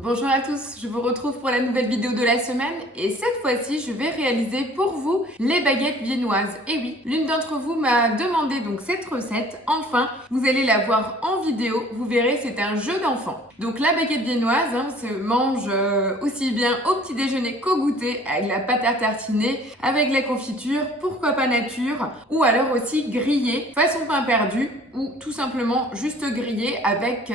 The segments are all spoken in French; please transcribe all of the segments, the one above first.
Bonjour à tous, je vous retrouve pour la nouvelle vidéo de la semaine et cette fois-ci je vais réaliser pour vous les baguettes viennoises. Et oui, l'une d'entre vous m'a demandé donc cette recette, enfin vous allez la voir en vidéo, vous verrez c'est un jeu d'enfant. Donc la baguette viennoise se mange aussi bien au petit déjeuner qu'au goûter avec la pâte à tartiner, avec la confiture, pourquoi pas nature, ou alors aussi grillée façon pain perdu ou tout simplement juste grillée avec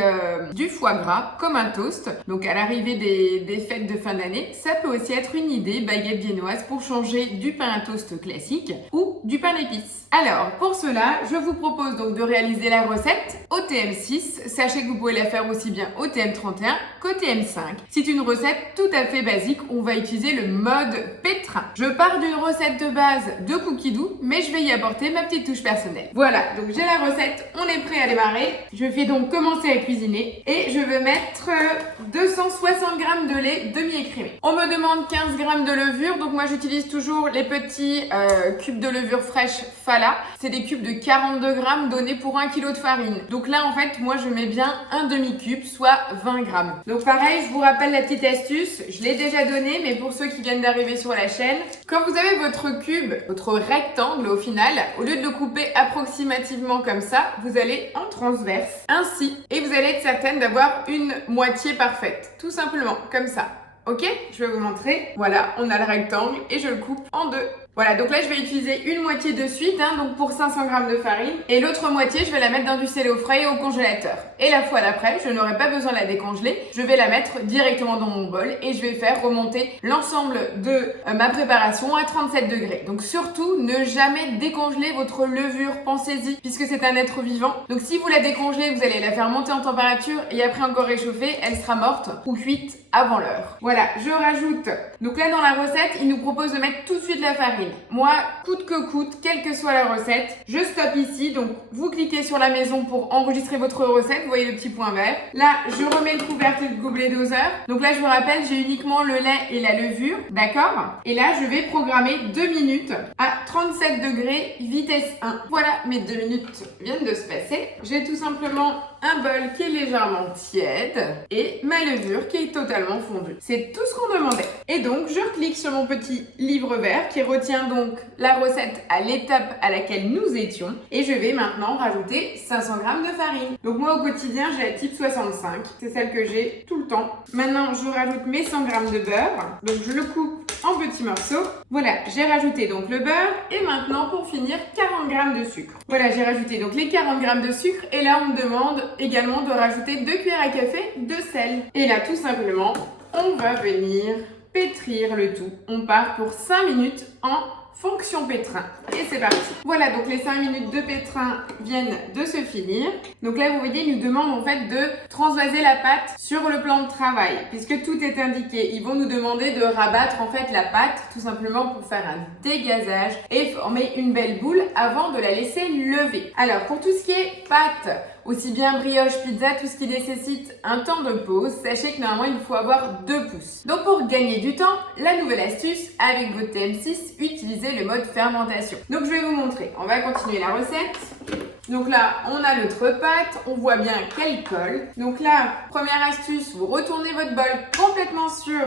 du foie gras comme un toast. Donc à l'arrivée des fêtes de fin d'année, ça peut aussi être une idée baguette viennoise pour changer du pain à toast classique ou du pain d'épices. Alors pour cela, je vous propose donc de réaliser la recette au TM6. Sachez que vous pouvez la faire aussi bien au TM31 qu'au TM5. C'est une recette tout à fait basique, on va utiliser le mode pétrin. Je pars d'une recette de base de cookies doux, mais je vais y apporter ma petite touche personnelle. Voilà, donc j'ai la recette, on est prêt à démarrer. Je vais donc commencer à cuisiner et je vais mettre 260 g de lait demi-écrémé. On me demande 15 g de levure, donc moi j'utilise toujours les petits cubes de levure fraîche Fala. C'est des cubes de 42 g donnés pour 1 kg de farine. Donc là en fait, moi je mets bien un demi-cube, soit 20 g. Donc pareil, je vous rappelle la petite astuce, je l'ai déjà donnée, mais pour ceux qui viennent d'arriver sur la chaîne, quand vous avez votre cube, votre rectangle au final, au lieu de le couper approximativement comme ça, vous allez en transverse, ainsi, et vous allez être certaine d'avoir une moitié parfaite. Tout simplement, comme ça. Ok? Je vais vous montrer. Voilà, on a le rectangle et je le coupe en deux. Voilà, donc là je vais utiliser une moitié de suite, donc pour 500 g de farine. Et l'autre moitié, je vais la mettre dans du cello frais au congélateur. Et la fois d'après, je n'aurai pas besoin de la décongeler. Je vais la mettre directement dans mon bol et je vais faire remonter l'ensemble de ma préparation à 37 degrés. Donc surtout, ne jamais décongeler votre levure, pensez-y, puisque c'est un être vivant. Donc si vous la décongelez, vous allez la faire monter en température et après encore réchauffer, elle sera morte ou cuite avant l'heure. Voilà, je rajoute. Donc là dans la recette, il nous propose de mettre tout de suite la farine. Moi, coûte que coûte, quelle que soit la recette, je stoppe ici. Donc, vous cliquez sur la maison pour enregistrer votre recette. Vous voyez le petit point vert. Là, je remets le couvercle et le gobelet doseur. Donc là, je vous rappelle, j'ai uniquement le lait et la levure. D'accord? Et là, je vais programmer 2 minutes à 37 degrés, vitesse 1. Voilà, mes 2 minutes viennent de se passer. J'ai tout simplement un bol qui est légèrement tiède et ma levure qui est totalement fondue. C'est tout ce qu'on demandait. Et donc, je clique sur mon petit livre vert qui retient donc la recette à l'étape à laquelle nous étions et je vais maintenant rajouter 500 g de farine. Donc moi au quotidien, j'ai la type 65. C'est celle que j'ai tout le temps. Maintenant, je rajoute mes 100 g de beurre. Donc je le coupe en petits morceaux. Voilà, j'ai rajouté donc le beurre et maintenant pour finir 40 g de sucre. Voilà, j'ai rajouté donc les 40 g de sucre et là on me demande également de rajouter 2 cuillères à café de sel. Et là tout simplement, on va venir pétrir le tout. On part pour 5 minutes en fonction pétrin. Et c'est parti. Voilà, donc les 5 minutes de pétrin viennent de se finir. Donc là, vous voyez, il nous demande en fait de transvaser la pâte sur le plan de travail. Puisque tout est indiqué, ils vont nous demander de rabattre en fait la pâte tout simplement pour faire un dégazage et former une belle boule avant de la laisser lever. Alors, pour tout ce qui est pâte, aussi bien brioche, pizza, tout ce qui nécessite un temps de pause, sachez que normalement il faut avoir 2 pouces. Donc pour gagner du temps, la nouvelle astuce avec votre TM6, utilisez le mode fermentation. Donc je vais vous montrer, on va continuer la recette. Donc là, on a notre pâte, on voit bien qu'elle colle. Donc là, première astuce, vous retournez votre bol complètement sur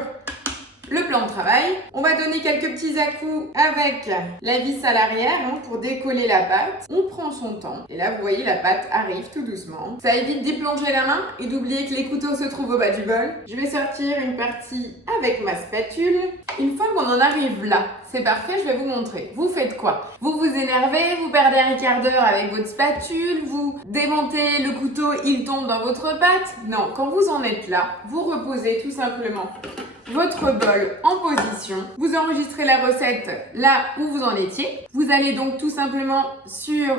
le plan de travail. On va donner quelques petits à-coups avec la vis à l'arrière pour décoller la pâte. On prend son temps. Et là, vous voyez, la pâte arrive tout doucement. Ça évite d'y plonger la main et d'oublier que les couteaux se trouvent au bas du bol. Je vais sortir une partie avec ma spatule. Une fois qu'on en arrive là, c'est parfait, je vais vous montrer. Vous faites quoi? Vous vous énervez, vous perdez un quart d'heure avec votre spatule, vous démontez le couteau, il tombe dans votre pâte. Non, quand vous en êtes là, vous reposez tout simplement votre bol en position. Vous enregistrez la recette là où vous en étiez. Vous allez donc tout simplement sur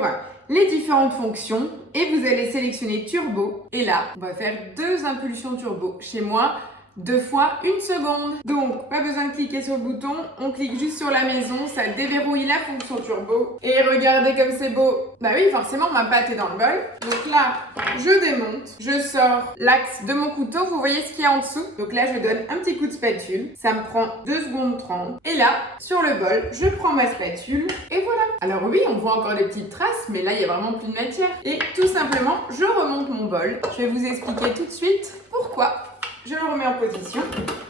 les différentes fonctions et vous allez sélectionner turbo. Et là, on va faire 2 impulsions turbo. Chez moi, 2 fois 1 seconde. Donc, pas besoin de cliquer sur le bouton, on clique juste sur la maison, ça déverrouille la fonction turbo. Et regardez comme c'est beau. Bah oui, forcément, ma pâte est dans le bol. Donc là, je démonte, je sors l'axe de mon couteau, vous voyez ce qu'il y a en dessous. Donc là, je donne un petit coup de spatule, ça me prend 2 secondes 30. Et là, sur le bol, je prends ma spatule et voilà. Alors oui, on voit encore des petites traces, mais là, il y a vraiment plus de matière. Et tout simplement, je remonte mon bol. Je vais vous expliquer tout de suite pourquoi je le remets en position.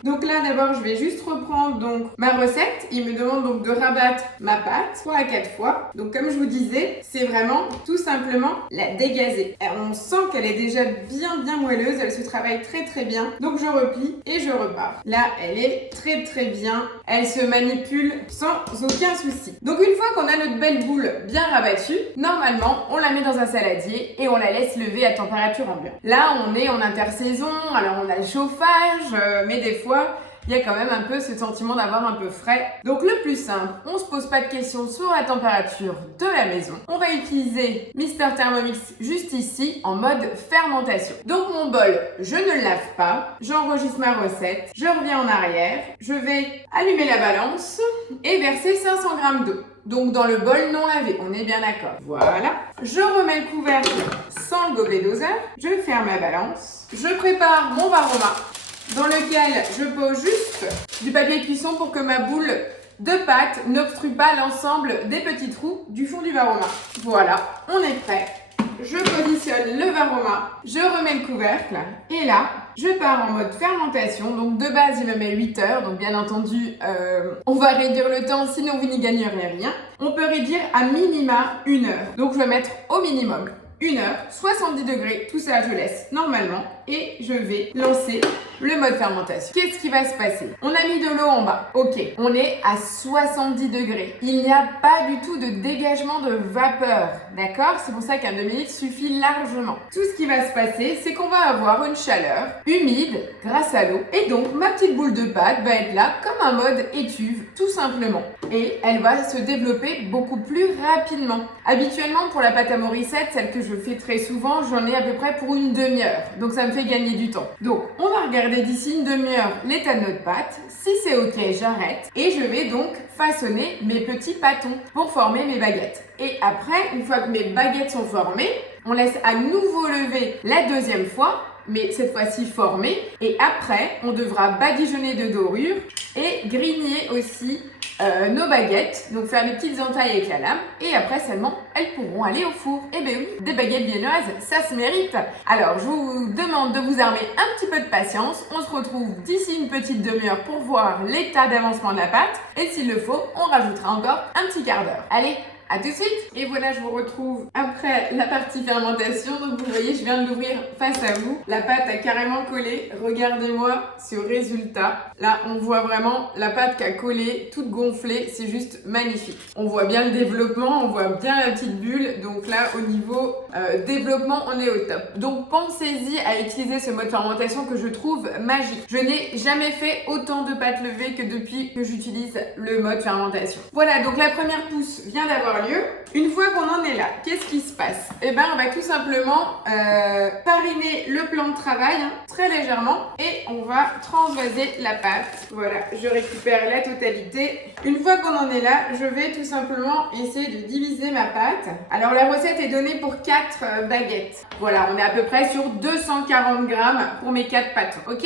Donc là, d'abord, je vais juste reprendre donc ma recette. Il me demande donc de rabattre ma pâte 3 à 4 fois. Donc comme je vous disais, c'est vraiment tout simplement la dégazer. Et on sent qu'elle est déjà bien moelleuse, elle se travaille très bien. Donc je replie et je repars. Là, elle est très bien. Elle se manipule sans aucun souci. Donc une fois qu'on a notre belle boule bien rabattue, normalement, on la met dans un saladier et on la laisse lever à température ambiante. Là, on est en intersaison, alors on a le chauffage, mais des fois, il y a quand même un peu ce sentiment d'avoir un peu frais. Donc le plus simple, on se pose pas de questions sur la température de la maison. On va utiliser Mister Thermomix juste ici en mode fermentation. Donc mon bol, je ne le lave pas, j'enregistre ma recette, je reviens en arrière, je vais allumer la balance et verser 500 g d'eau. Donc dans le bol non lavé, on est bien d'accord. Voilà. Je remets le couvercle sans le gobelet doseur, je ferme la balance, je prépare mon varoma dans lequel je pose juste du papier cuisson pour que ma boule de pâte n'obstrue pas l'ensemble des petits trous du fond du varoma. Voilà, on est prêt. Je positionne le varoma, je remets le couvercle et là, je pars en mode fermentation. Donc de base, il me met 8 heures. Donc bien entendu, on va réduire le temps, sinon vous n'y gagnerez rien. On peut réduire à minima 1 heure. Donc je vais mettre au minimum 1 heure, 70 degrés, tout ça je laisse normalement et je vais lancer le mode fermentation. Qu'est-ce qui va se passer? On a mis de l'eau en bas, ok, on est à 70 degrés. Il n'y a pas du tout de dégagement de vapeur, d'accord? C'est pour ça qu'un demi-litre suffit largement. Tout ce qui va se passer, c'est qu'on va avoir une chaleur humide grâce à l'eau et donc ma petite boule de pâte va être là comme un mode étuve, tout simplement. Et elle va se développer beaucoup plus rapidement. Habituellement, pour la pâte à Morissette, celle que je fais très souvent, j'en ai à peu près pour une demi-heure. Donc ça me fait gagner du temps. Donc on va regarder d'ici une demi-heure l'état de notre pâte. Si c'est ok, j'arrête. Et je vais donc façonner mes petits pâtons pour former mes baguettes. Et après, une fois que mes baguettes sont formées, on laisse à nouveau lever la deuxième fois, mais cette fois-ci formée. Et après, on devra badigeonner de dorure et grigner aussi nos baguettes, donc faire des petites entailles avec la lame et après seulement elles pourront aller au four. Et ben oui, des baguettes viennoises, ça se mérite. Alors je vous demande de vous armer un petit peu de patience, on se retrouve d'ici une petite demi-heure pour voir l'état d'avancement de la pâte et s'il le faut, on rajoutera encore un petit quart d'heure. Allez, à tout de suite! Et voilà, je vous retrouve après la partie fermentation. Donc vous voyez, je viens de l'ouvrir face à vous. La pâte a carrément collé. Regardez-moi ce résultat. Là, on voit vraiment la pâte qui a collé, toute gonflée. C'est juste magnifique. On voit bien le développement, on voit bien la petite bulle. Donc là, au niveau développement, on est au top. Donc pensez-y à utiliser ce mode fermentation que je trouve magique. Je n'ai jamais fait autant de pâte levée que depuis que j'utilise le mode fermentation. Voilà, donc la première pousse vient d'avoir lieu. Une fois qu'on en est là, qu'est-ce qui se passe? Eh ben, on va tout simplement fariner le plan de travail très légèrement et on va transvaser la pâte. Voilà, je récupère la totalité. Une fois qu'on en est là, je vais tout simplement essayer de diviser ma pâte. Alors la recette est donnée pour 4 baguettes. Voilà, on est à peu près sur 240 grammes pour mes 4 pâtons, ok?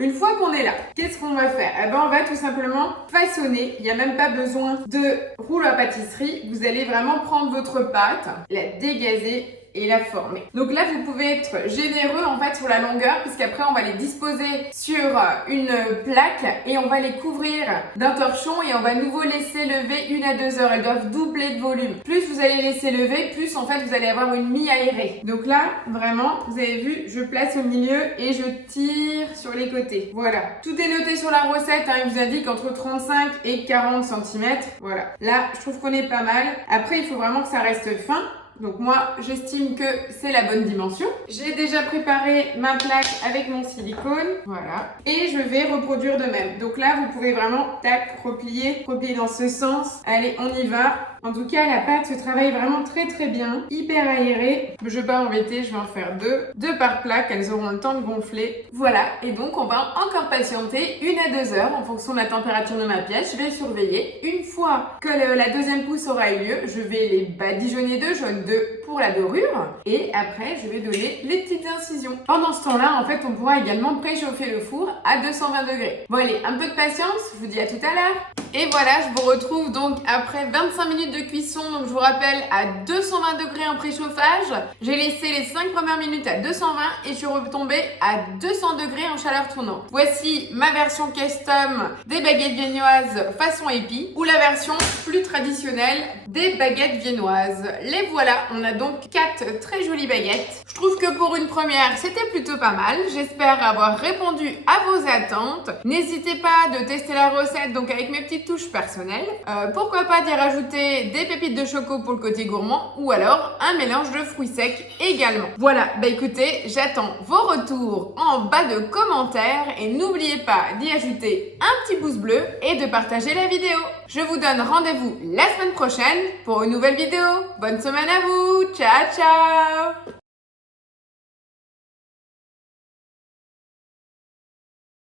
Une fois qu'on est là, qu'est-ce qu'on va faire? Eh ben, on va tout simplement façonner. Il n'y a même pas besoin de rouleau à pâtisserie. Vous allez vraiment prendre votre pâte, la dégazer et la former. Donc là, vous pouvez être généreux en fait sur la longueur puisqu'après, on va les disposer sur une plaque et on va les couvrir d'un torchon et on va à nouveau laisser lever 1 à 2 heures. Elles doivent doubler de volume. Plus vous allez laisser lever, plus en fait, vous allez avoir une mie aérée. Donc là, vraiment, vous avez vu, je place au milieu et je tire sur les côtés. Voilà. Tout est noté sur la recette. Il vous indique entre 35 et 40 cm. Voilà. Là, je trouve qu'on est pas mal. Après, il faut vraiment que ça reste fin. Donc moi, j'estime que c'est la bonne dimension. J'ai déjà préparé ma plaque avec mon silicone. Voilà. Et je vais reproduire de même. Donc là, vous pouvez vraiment, tac, replier dans ce sens. Allez, on y va. En tout cas, la pâte se travaille vraiment très bien. Hyper aérée. Je vais pas embêter, je vais en faire 2 par plaque. Elles auront le temps de gonfler. Voilà. Et donc, on va encore patienter 1 à 2 heures en fonction de la température de ma pièce. Je vais surveiller. Une fois que la deuxième pousse aura eu lieu, je vais les badigeonner de jaune d'œuf pour la dorure. Et après, je vais donner les petites incisions. Pendant ce temps-là, en fait, on pourra également préchauffer le four à 220 degrés. Bon allez, un peu de patience, je vous dis à tout à l'heure. Et voilà, je vous retrouve donc après 25 minutes de cuisson. Donc je vous rappelle, à 220 degrés en préchauffage. J'ai laissé les 5 premières minutes à 220 et je suis retombée à 200 degrés en chaleur tournante. Voici ma version custom des baguettes viennoises façon épi ou la version plus traditionnelle des baguettes viennoises. Les voilà, on a donc 4 très jolies baguettes. Je trouve que pour une première, c'était plutôt pas mal. J'espère avoir répondu à vos attentes. N'hésitez pas de tester la recette donc avec mes petites touches personnelles. Pourquoi pas d'y rajouter des pépites de choco pour le côté gourmand ou alors un mélange de fruits secs également. Voilà, bah écoutez, j'attends vos retours en bas de commentaires et n'oubliez pas d'y ajouter un petit pouce bleu et de partager la vidéo. Je vous donne rendez-vous la semaine prochaine pour une nouvelle vidéo. Bonne semaine à vous, ciao ciao!